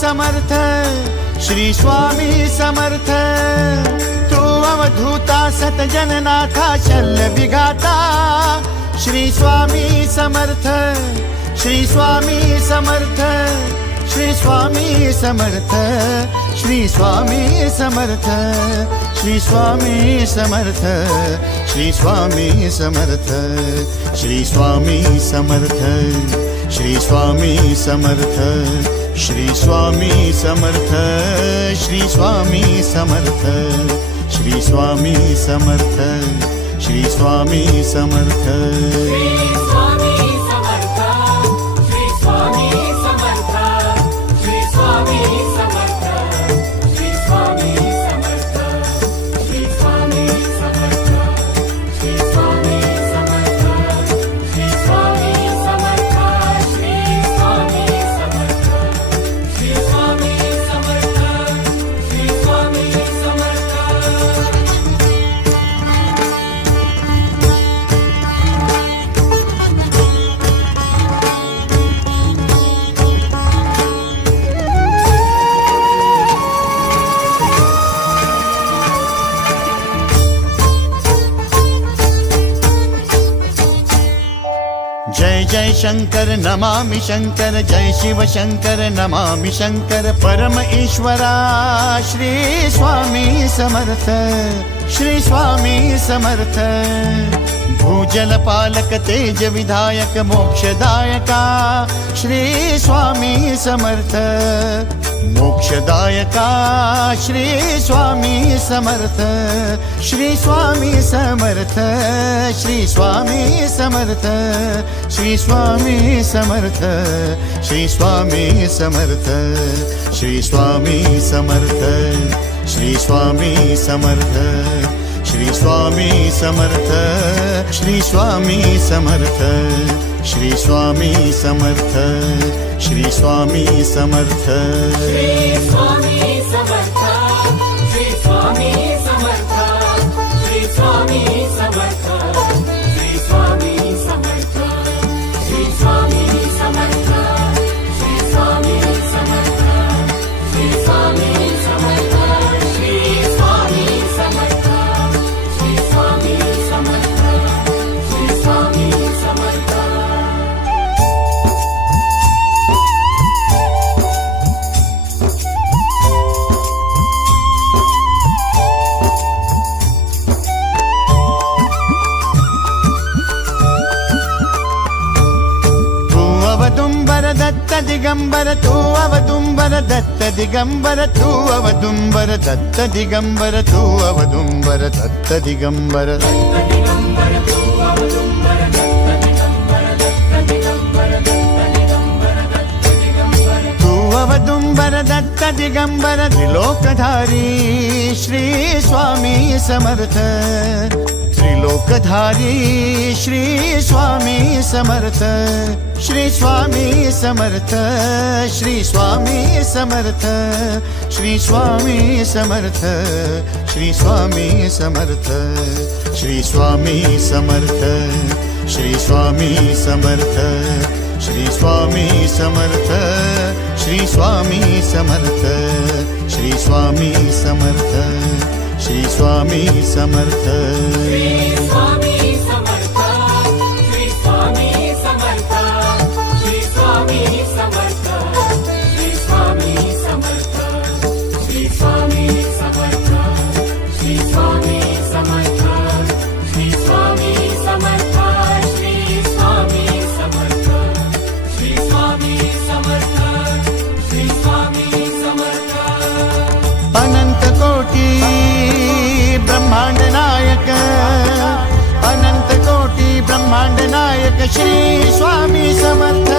समर्थ, श्री स्वामी समर्थ। तू अवधूता सतजननाथा शल्य विघाता, श्री स्वामी समर्थ, श्री स्वामी समर्थ, श्री स्वामी समर्थ, श्री स्वामी समर्थ, श्री स्वामी समर्थ, श्री स्वामी समर्थ, श्री स्वामी समर्थ, श्री स्वामी समर्थ, श्री स्वामी समर्थ, श्री स्वामी समर्थ, श्री स्वामी समर्थ, श्री स्वामी समर्थ। जय जय शंकर नमामि शंकर, जय शिव शंकर नमामि शंकर। परम ईश्वरा श्री स्वामी समर्थ, श्री स्वामी समर्थ। भूजल पालक तेज विधायक मोक्षदायका, श्री स्वामी समर्थ। मोक्षदायका श्री स्वामी समर्थ, श्री स्वामी समर्थ, श्री स्वामी समर्थ, श्री स्वामी समर्थ, श्री स्वामी समर्थ, श्री स्वामी समर्थ, श्री स्वामी समर्थ, श्री स्वामी समर्थ, श्री स्वामी समर्थ, श्री स्वामी समर्थ, श्री स्वामी समर्थ। श्री स्वामी समर्थ, श्री स्वामी समर्थ, श्री स्वामी समर्थ, श्री स्वामी समर्थ, श्री स्वामी समर्थ, श्री स्वामी समर्थ, श्री स्वामी समर्थ, श्री स्वामी समर्थ, श्री स्वामी समर्थ, श्री स्वामी समर्थ। अवदुंबर दत्त दिगंबर, तू अवदुंबर दत्त दिगंबर, तू अवदुंबर दत्त दिगंबर, तू अवदुंबर दत्त दिगंबर। तू अवदुंबर दत्त दिगंबर, त्रिलोकधारी श्री स्वामी समर्थ। त्रिलोकधारी श्री स्वामी समर्थ, श्री स्वामी समर्थ, श्री स्वामी समर्थ, श्री स्वामी समर्थ, श्री स्वामी समर्थ, श्री स्वामी समर्थ, श्री स्वामी समर्थ, श्री स्वामी समर्थ, श्री स्वामी समर्थ, श्री स्वामी समर्थ, श्री स्वामी समर्थ। श्री स्वामी समर्थ, श्री स्वामी समर्थ, श्री स्वामी समर्थ, श्री स्वामी समर्थ, श्री स्वामी समर्थ, श्री स्वामी समर्थ, श्री स्वामी समर्थ, श्री स्वामी समर्थ, श्री स्वामी समर्थ, श्री स्वामी समर्थ। अनंत कोटी ब्रह्मांड नायक, अनंत कोटी ब्रह्मांड नायक श्री स्वामी समर्थ।